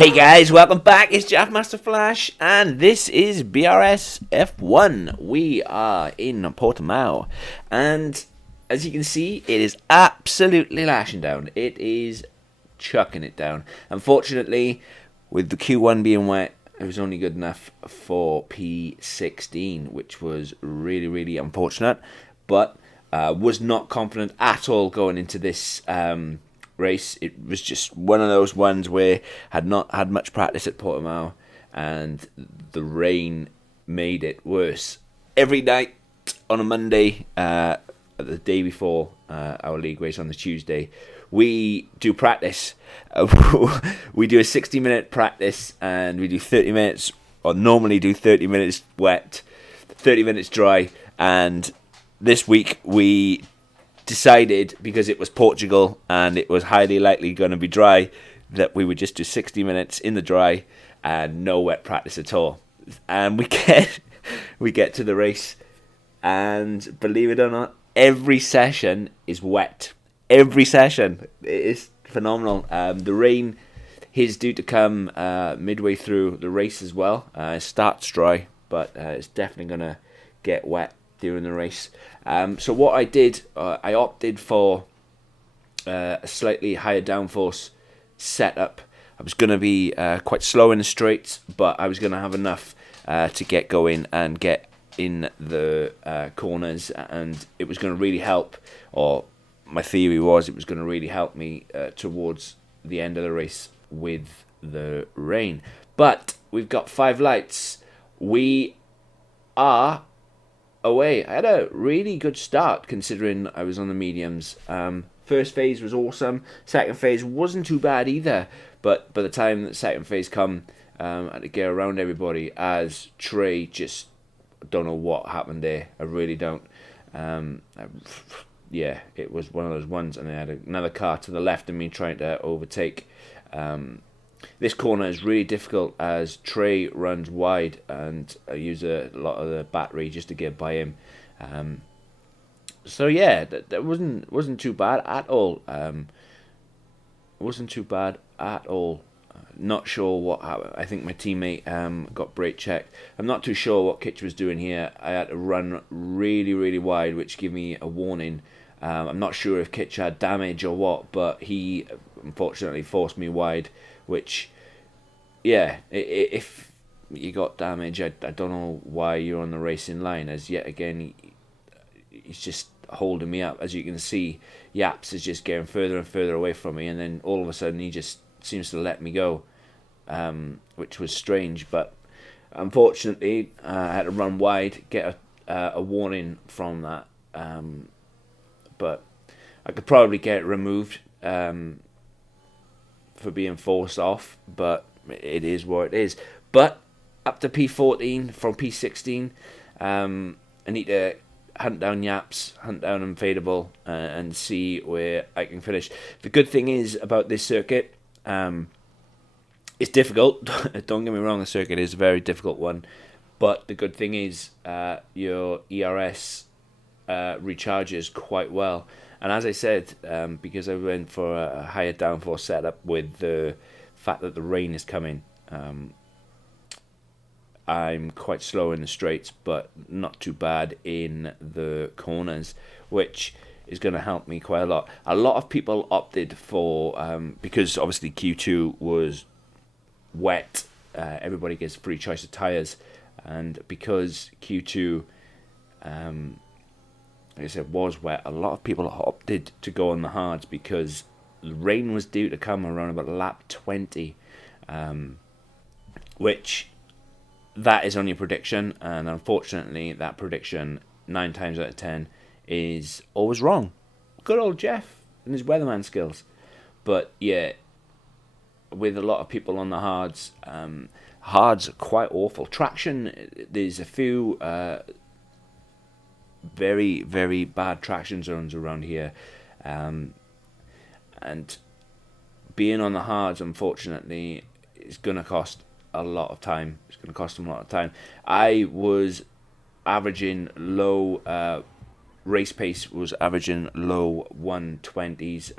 Hey guys, welcome back. It's Jafmasterflash, and this is BRS F1. We are in Portimao, and as you can see, it is absolutely lashing down. It is chucking it down. Unfortunately, with the Q1 being wet, it was only good enough for P16, which was really, really unfortunate. But was not confident at all going into this race. It was just one of those ones where had not had much practice at Portimao, and the rain made it worse. Every night on a Monday, the day before our league race on the Tuesday, we do practice. We do a 60-minute practice, and we do 30 minutes, or normally do 30 minutes wet, 30 minutes dry. And this week we decided, because it was Portugal and it was highly likely going to be dry, that we would just do 60 minutes in the dry and no wet practice at all. And we get to the race, and believe it or not, every session is wet. Every session. It is phenomenal. The rain is due to come midway through the race as well. It starts dry, but it's definitely going to get wet during the race. So what I did, I opted for a slightly higher downforce setup. I was going to be quite slow in the straights, but I was going to have enough to get going and get in the corners, and it was going to really help, or my theory was it was going to really help me towards the end of the race with the rain. But we've got 5 lights. We are away. I had a really good start considering I was on the mediums. First phase was awesome. Second phase wasn't too bad either. But by the time the second phase come, I had to get around everybody, as Trey just, don't know what happened there. I really don't. Yeah, it was one of those ones, and I had another car to the left of me trying to overtake. This corner is really difficult as Trey runs wide, and I use a lot of the battery just to get by him. So yeah, that wasn't too bad at all. Wasn't too bad at all. Not sure what happened. I think my teammate got brake checked. I'm not too sure what Kitch was doing here. I had to run really, really wide, which gave me a warning. I'm not sure if Kitch had damage or what, but he unfortunately forced me wide, which, yeah, if you got damage, I don't know why you're on the racing line, as yet again, he's just holding me up. As you can see, Yaps is just getting further and further away from me, and then all of a sudden he just seems to let me go, which was strange. But unfortunately, I had to run wide, get a warning from that. But I could probably get it removed for being forced off, but it is what it is. But up to P14 from P16, I need to hunt down Yaps, hunt down Unfadable, and see where I can finish. The good thing is about this circuit, it's difficult. Don't get me wrong, the circuit is a very difficult one, but the good thing is your ERS recharges quite well. And as I said, because I went for a higher downforce setup with the fact that the rain is coming, I'm quite slow in the straights, but not too bad in the corners, which is going to help me quite a lot. A lot of people opted for, because obviously Q2 was wet, everybody gets free choice of tyres, and because Q2, like I said, was wet, a lot of people opted to go on the hards because the rain was due to come around about lap 20, which that is only a prediction, and unfortunately that prediction 9 times out of 10 is always wrong. Good old Jeff and his weatherman skills. But yeah, with a lot of people on the hards, hards are quite awful. Traction, there's a few very, very bad traction zones around here, and being on the hards, unfortunately, is going to cost a lot of time. It's going to cost them a lot of time. I was averaging low race pace, was averaging low 120s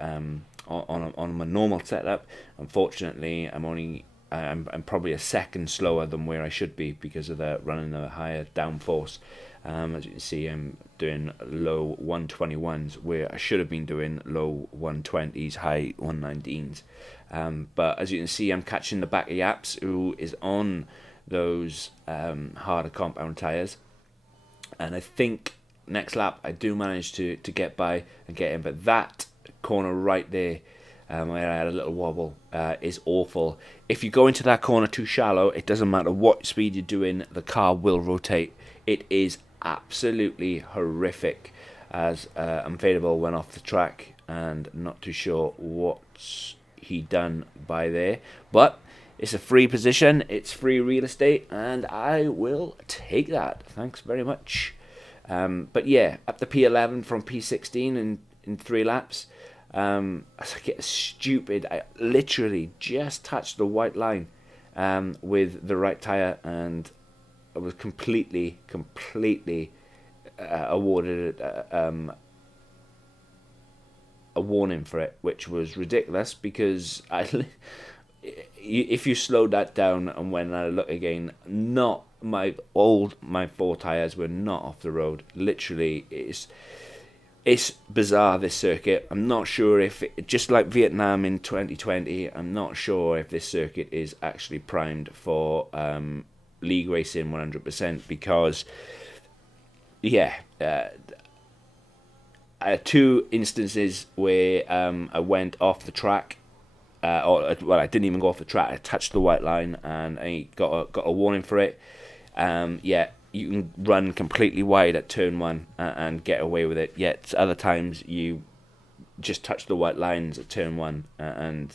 on my normal setup. Unfortunately, I'm only I'm probably a second slower than where I should be because of the running the higher downforce. As you can see, I'm doing low 121s where I should have been doing low 120s, high 119s. But as you can see, I'm catching the back of Yaps, who is on those harder compound tyres. And I think next lap I do manage to get by and get in. But that corner right there, where I had a little wobble, is awful. If you go into that corner too shallow, it doesn't matter what speed you're doing, the car will rotate. It is absolutely horrific, as Unfadable went off the track, and not too sure what's he done by there. But it's a free position, it's free real estate, and I will take that. Thanks very much. But yeah, up to P11 from P16 in 3 laps. I get stupid. I literally just touched the white line with the right tyre, and I was completely awarded a warning for it, which was ridiculous because if you slowed that down and when I look again, not my 4 tyres were not off the road. Literally, it's bizarre, this circuit. I'm not sure if just like Vietnam in 2020, I'm not sure if this circuit is actually primed for league racing 100%, because I had 2 instances where I went off the track, I didn't even go off the track. I touched the white line and I got a warning for it. You can run completely wide at turn 1 and get away with it. Yet other times you just touch the white lines at turn 1 and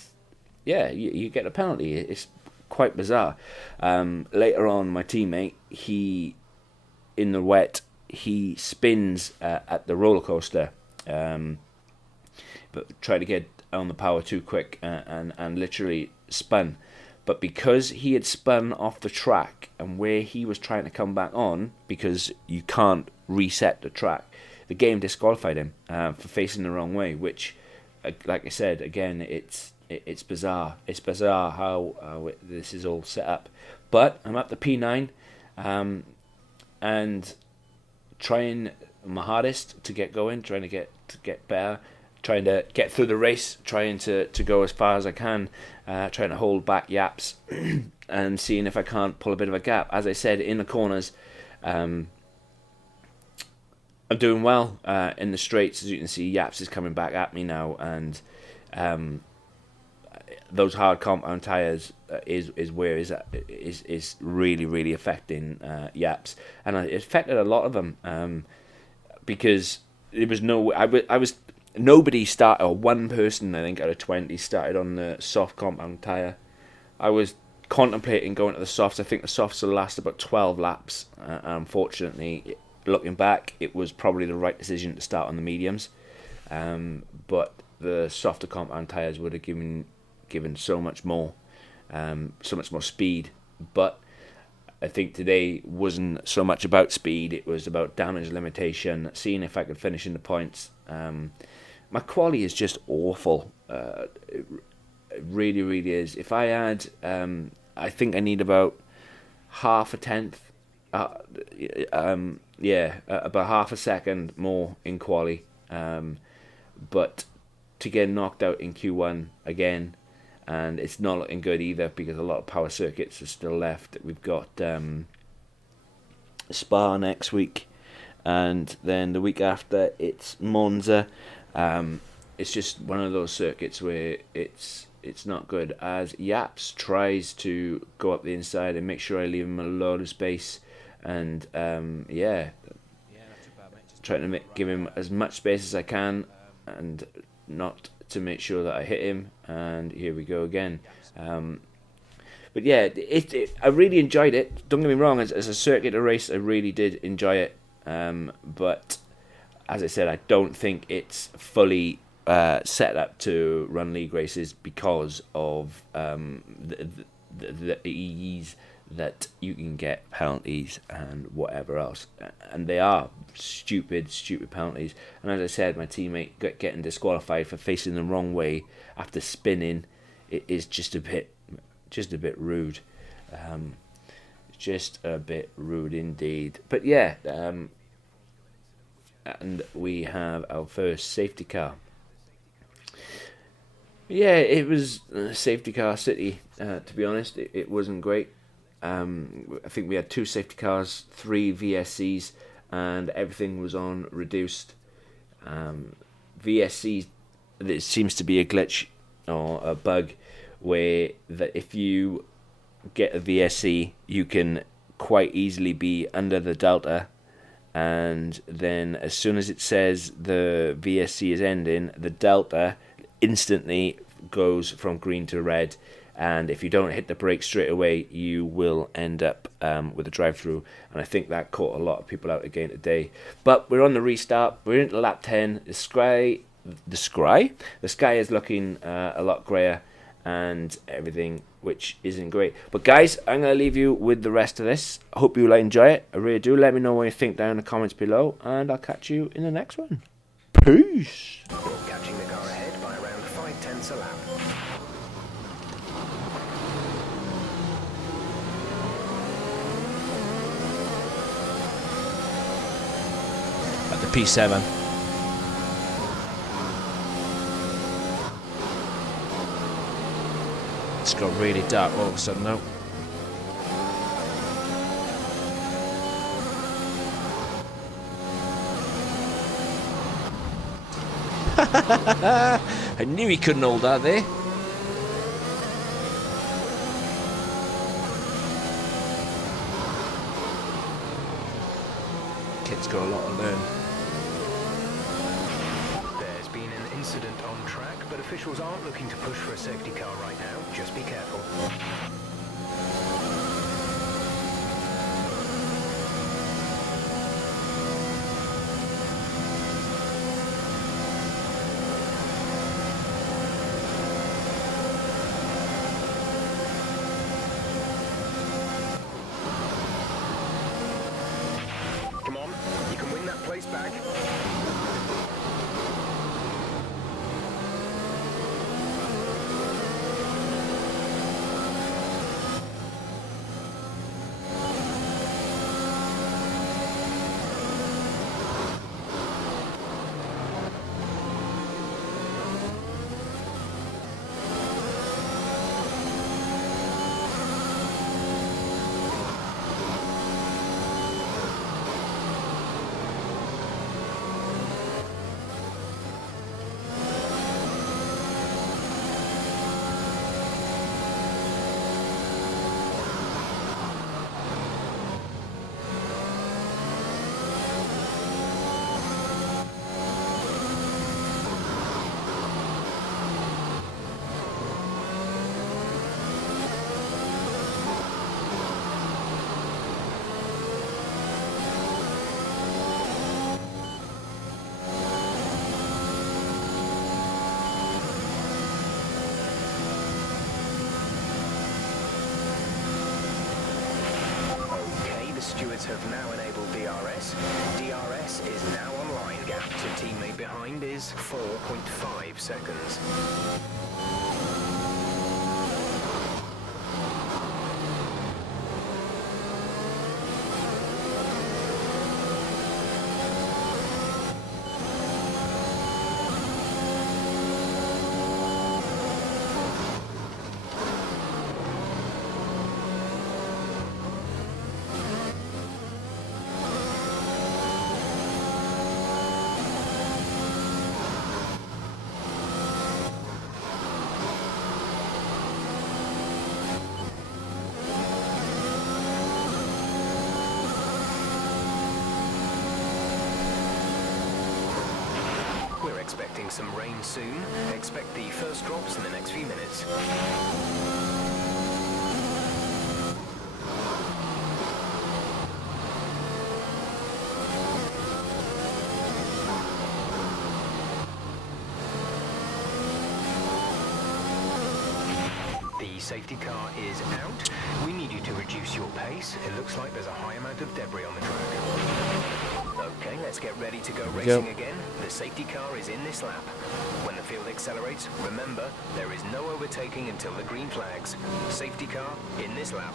you get a penalty. It's quite bizarre. Later on, my teammate, in the wet, he spins at the roller coaster, but tried to get on the power too quick and literally spun. But because he had spun off the track and where he was trying to come back on, because you can't reset the track, the game disqualified him for facing the wrong way, which, like I said, again, it's bizarre. It's bizarre how this is all set up. But I'm up to P9 and trying my hardest to get going, trying to get better, trying to get through the race, trying to go as far as I can, trying to hold back Yaps and seeing if I can't pull a bit of a gap. As I said, in the corners, I'm doing well. In the straights, as you can see, Yaps is coming back at me now, and those hard compound tyres is where is really affecting Yaps, and it affected a lot of them because there was nobody started, or one person I think out of 20 started on the soft compound tyre. I was contemplating going to the softs. I think the softs will last about 12 laps. Unfortunately, looking back, it was probably the right decision to start on the mediums, but the softer compound tyres would have given so much more speed. But I think today wasn't so much about speed, it was about damage limitation, seeing if I could finish in the points. My quality is just awful. It really is. If I had, I think I need about half a tenth, about half a second more in quali. But to get knocked out in Q1 again, and it's not looking good either because a lot of power circuits are still left. We've got Spa next week, and then the week after it's Monza. It's just one of those circuits where it's not good, as Yaps tries to go up the inside and make sure I leave him a load of space, and trying to give him as much space as I can and not to make sure that I hit him. And here we go again. But yeah, I really enjoyed it. Don't get me wrong, as a circuit to race, I really did enjoy it. But as I said, I don't think it's fully set up to run league races because of the ease that you can get penalties and whatever else, and they are stupid penalties. And as I said, my teammate getting disqualified for facing the wrong way after spinning, it is just a bit just a bit rude. Just a bit rude indeed. But yeah, and we have our first safety car. Yeah, it was safety car city. To be honest, it wasn't great. I think we had 2 safety cars, 3 VSCs, and everything was on reduced. VSCs, there seems to be a glitch or a bug where that if you get a VSC, you can quite easily be under the delta, and then as soon as it says the VSC is ending, the delta instantly goes from green to red, and if you don't hit the brake straight away, you will end up with a drive-through. And I think that caught a lot of people out again today. But we're on the restart. We're into lap 10. The sky is looking a lot grayer and everything, which isn't great. But guys, I'm going to leave you with the rest of this. I hope you'll enjoy it. I really do. Let me know what you think down in the comments below, and I'll catch you in the next one. Peace. Catching the car ahead by around 5/10 a lap. At the P7. It's got really dark all of a sudden now. I knew he couldn't hold that there. Kid's got a lot to learn. There's been an incident on track, but officials aren't looking to push for a safety car right now. Just be careful. Come on, you can win that place back. Stewards have now enabled DRS. DRS is now online. Gap to teammate behind is 4.5 seconds. Expecting some rain soon. Expect the first drops in the next few minutes. The safety car is out. We need you to reduce your pace, it looks like there's a high amount of debris on the track. Okay, let's get ready to go racing again. The safety car is in this lap. When the field accelerates, remember, there is no overtaking until the green flags. Safety car in this lap.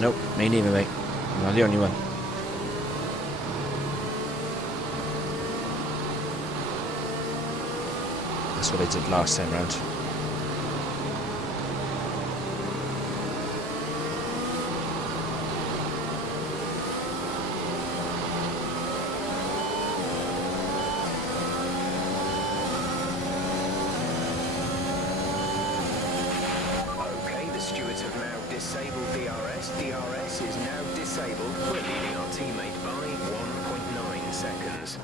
Nope, me neither, mate. I'm not the only one. That's what I did last time round. Stewards have now disabled DRS. DRS is now disabled. We're leading our teammate by 1.9 seconds.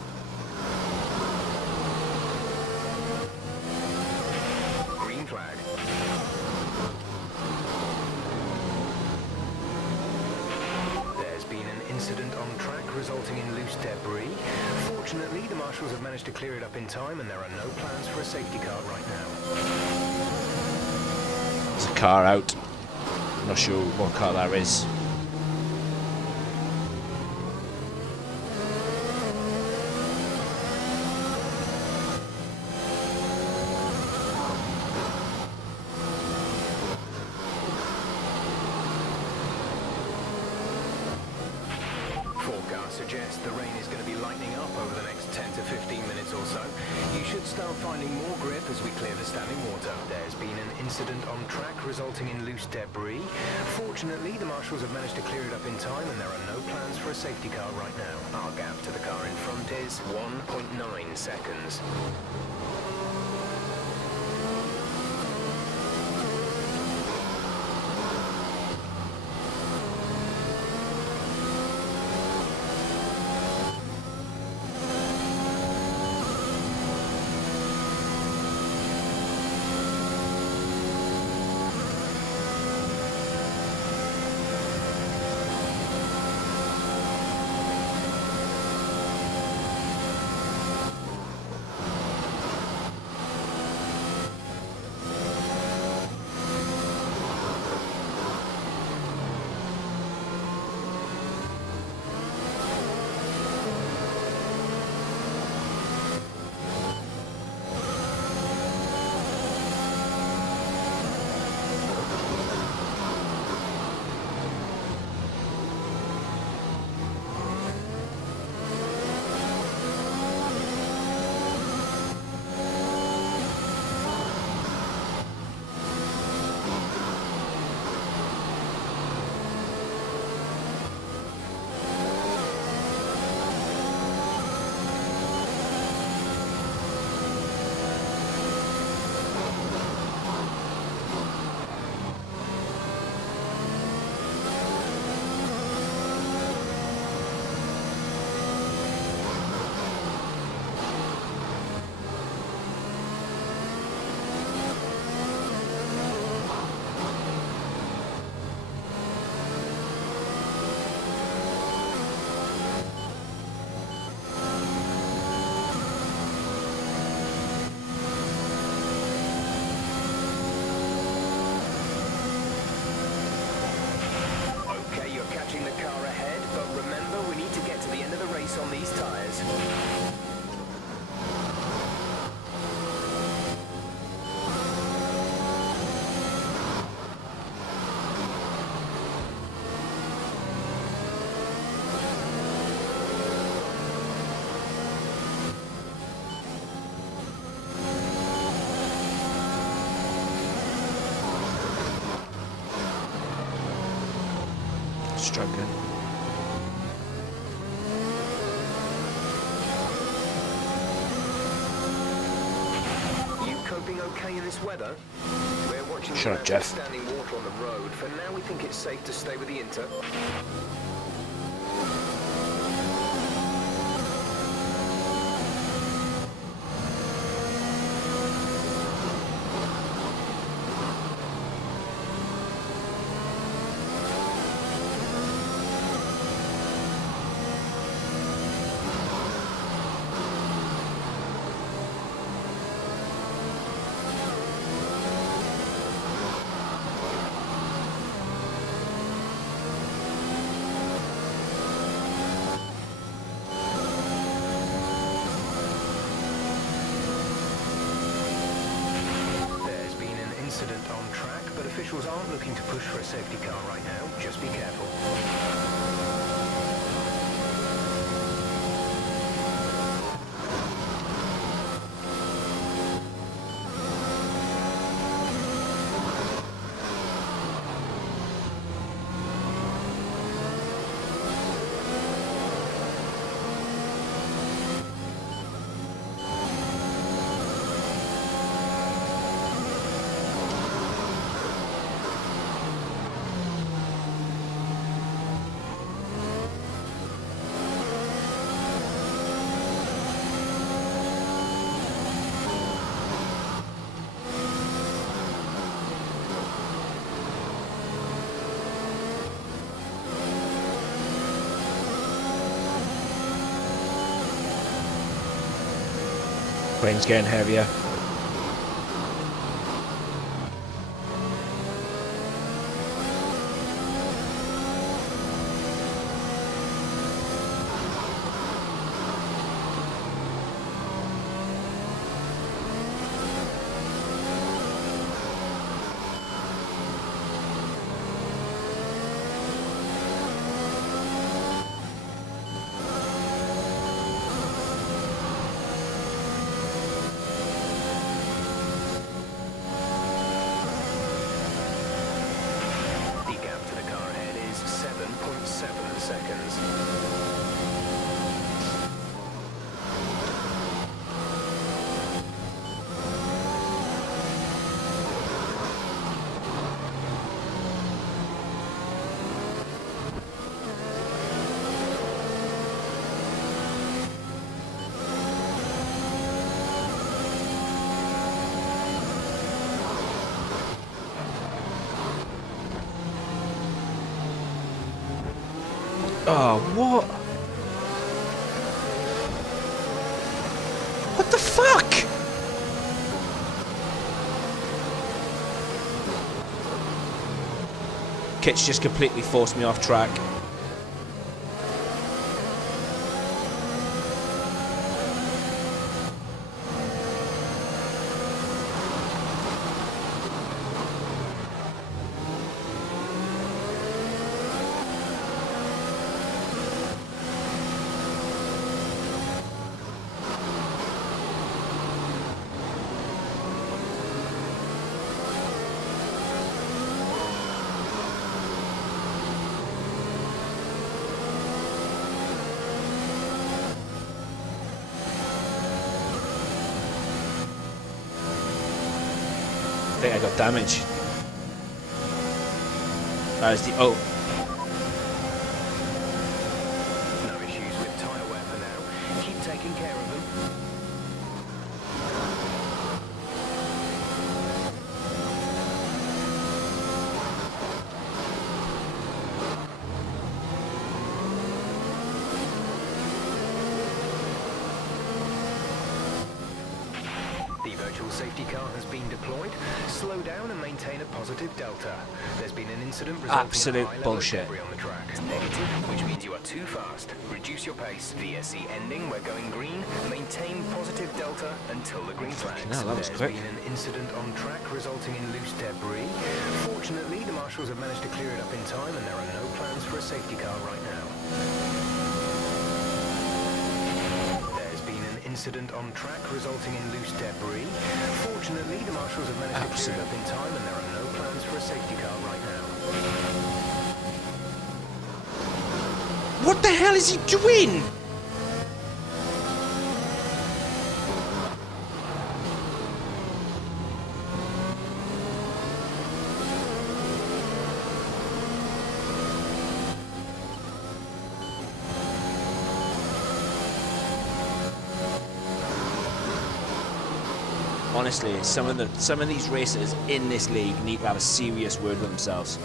Green flag. There's been an incident on track resulting in loose debris. Fortunately, the marshals have managed to clear it up in time and there are no plans for a safety car right now. There's a car out. I'm not sure what car that is. Forecast suggests the rain is going to be lightening up over the next 10 to 15 minutes or so. You should start finding more grip as we clear the standing water. There's been an incident on track resulting in loose debris. Fortunately, the marshals have managed to clear it up in time and there are no plans for a safety car right now. Our gap to the car in front is 1.9 seconds. On these tyres. Struggling. Coping okay in this weather? We're watching Shut up, Jeff. Standing water on the road. For now, we think it's safe to stay with the Inter. incident on track, but officials aren't looking to push for a safety car right now. Just be careful. Brain's getting heavier. Oh, what? What the fuck? Kit's just completely forced me off track. I think I got damage. That is the No issues with tyre wear for now. Keep taking care of them. Safety car has been deployed. Slow down and maintain a positive delta. There's been an incident resulting absolute in a high level of bullshit. debris on the track. Negative, which means you are too fast. Reduce your pace. VSC ending. We're going green. Maintain positive delta until the green flags. No, that was There's quick. been an incident on track resulting in loose debris. Fortunately, the marshals have managed to clear it up in time, and there are no plans for a safety car right now. Incident on track resulting in loose debris. Fortunately, the marshals have managed to clear it up in time, and there are no plans for a safety car right now. What the hell is he doing? Honestly, some of these racers in this league need to have a serious word with themselves.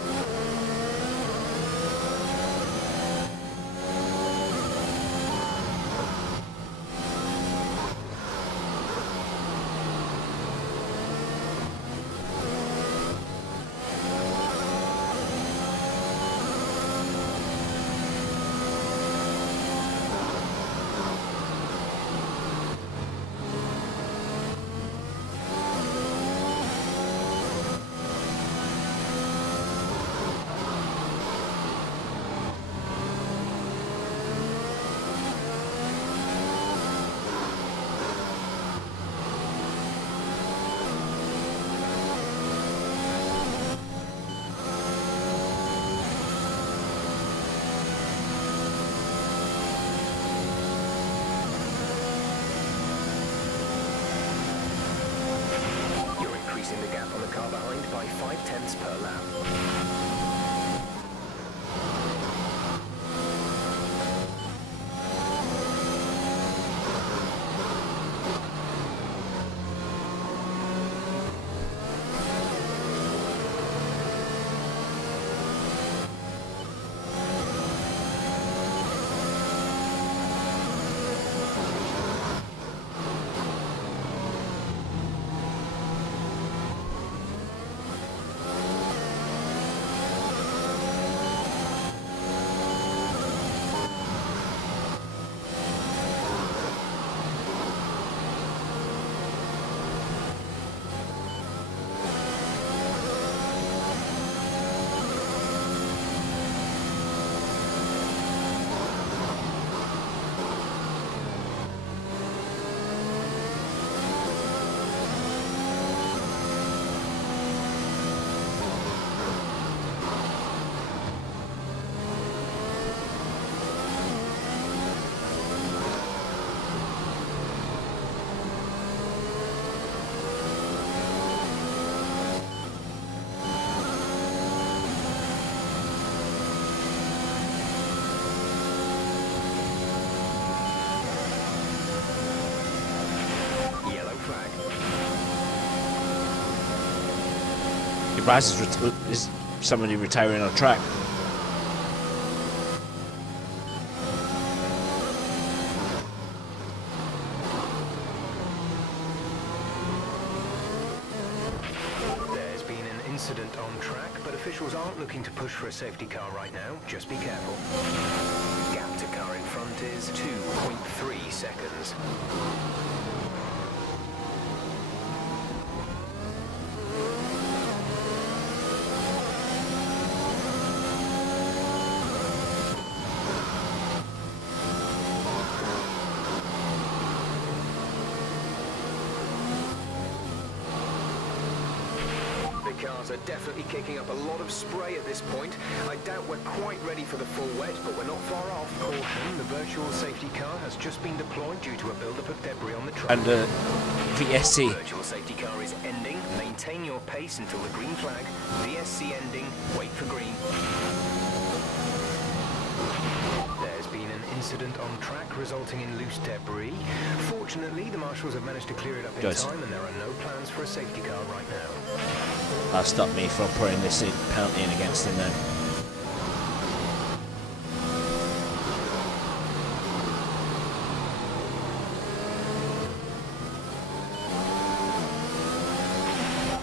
tenths per lap. Raz is somebody retiring on track. There's been an incident on track, but officials aren't looking to push for a safety car right now. Just be careful. Gap to car in front is 2.3 seconds. Cars are definitely kicking up a lot of spray at this point. I doubt we're quite ready for the full wet, but we're not far off. Caution, the virtual safety car has just been deployed due to a buildup of debris on the track. And VSC. Virtual safety car is ending. Maintain your pace until the green flag. VSC ending. Wait for green. There's been an incident on track resulting in loose debris. Fortunately, the marshals have managed to clear it up in time, and there are no plans for a safety car right now. That'll stop me from putting this penalty in against him then.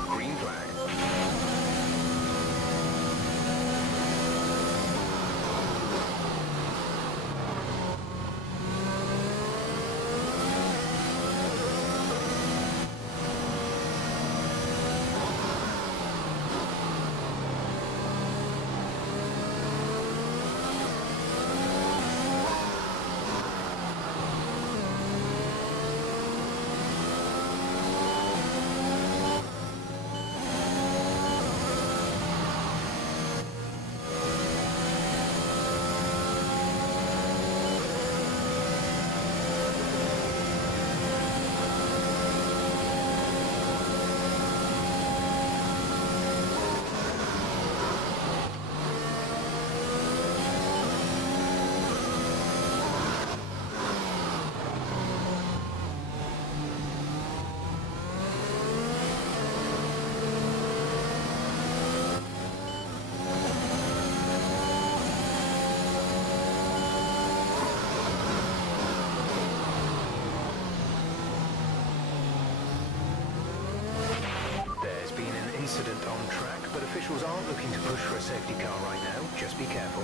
Green flag. Incident on track, but officials aren't looking to push for a safety car right now. Just be careful.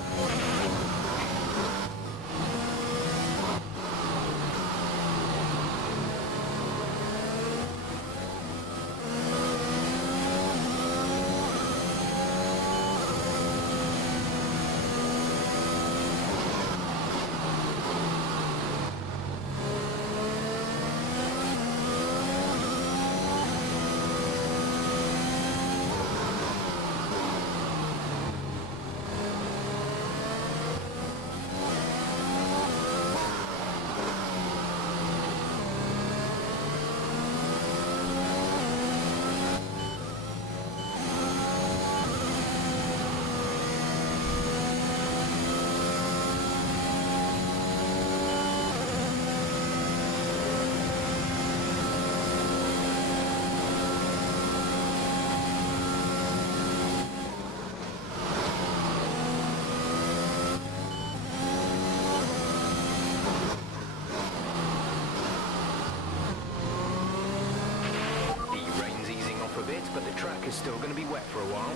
but the track is still going to be wet for a while.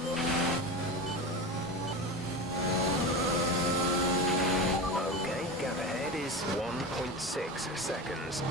Okay, gap ahead is 1.6 seconds.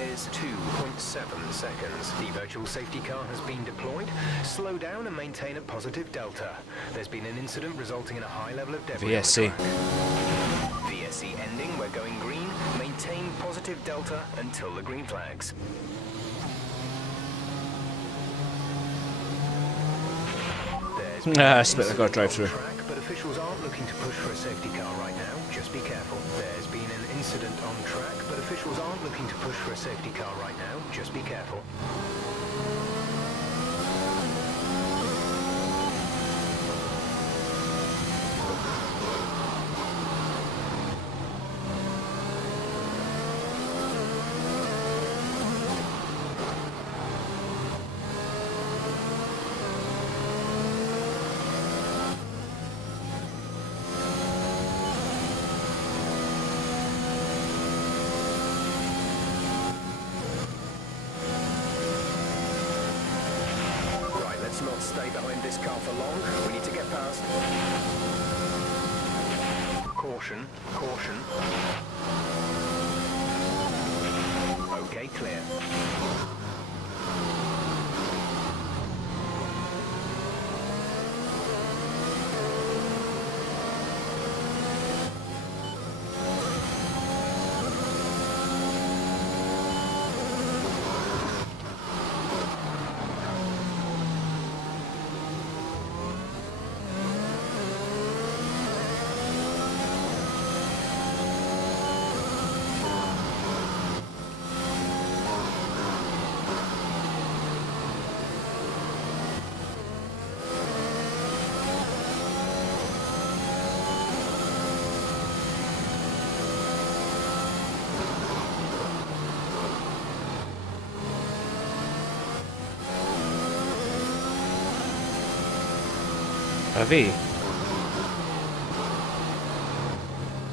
Is 2.7 seconds. The virtual safety car has been deployed. Slow down and maintain a positive delta. There's been an incident resulting in a high level of debris. VSC. VSC ending, we're going green. Maintain positive delta until the green flags. Split the car drive through. But officials aren't looking to push for a safety car right now. Just be careful. There's been an incident on track, but officials aren't looking to push for a safety car right now. Just be careful. Not stay behind this car for long. We need to get past. Caution, caution. Okay, clear. Ravi.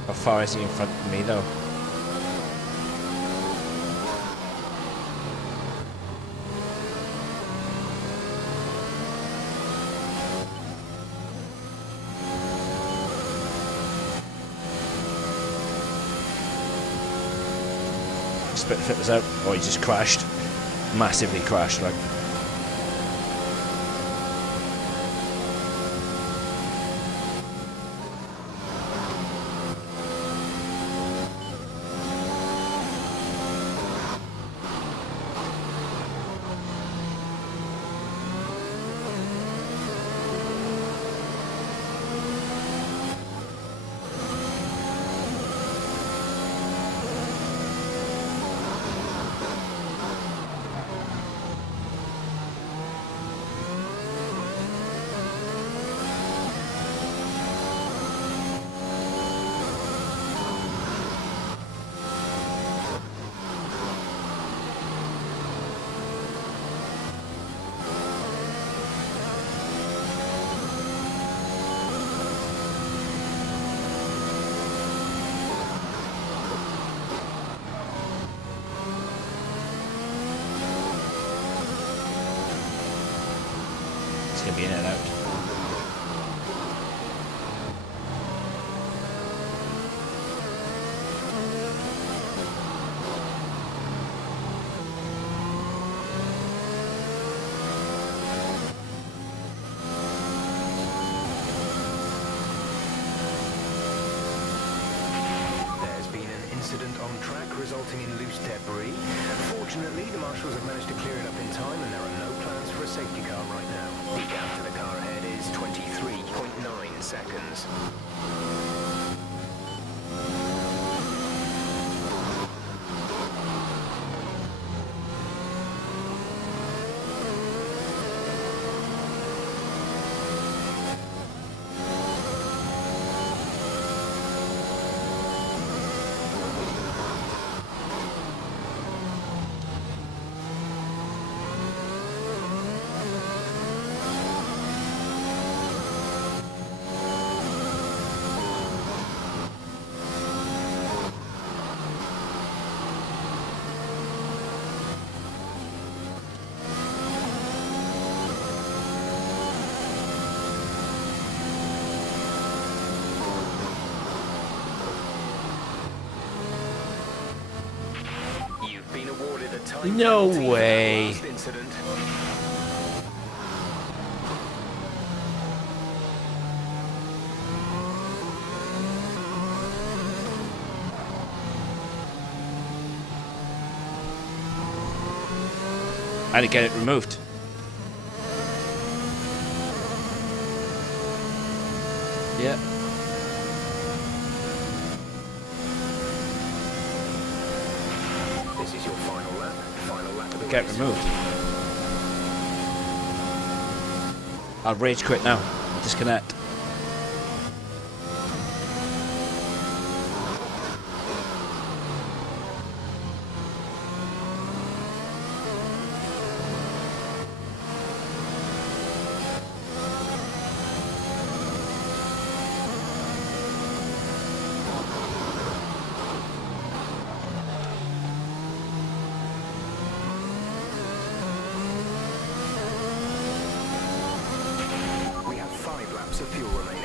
How far is he in front of me though? Split the flippers out. Oh, he just crashed. Massively crashed, like. going to be in and out. Incident on track resulting in loose debris. Fortunately, the marshals have managed to clear it up in time and there are no plans for a safety car right now. The gap to the car ahead is 23.9 seconds. No way. I had to get it removed. Yeah. This is your final lap. Final lap of the Get race. removed. I'll rage quit now. Disconnect. We have 5 laps of fuel remaining.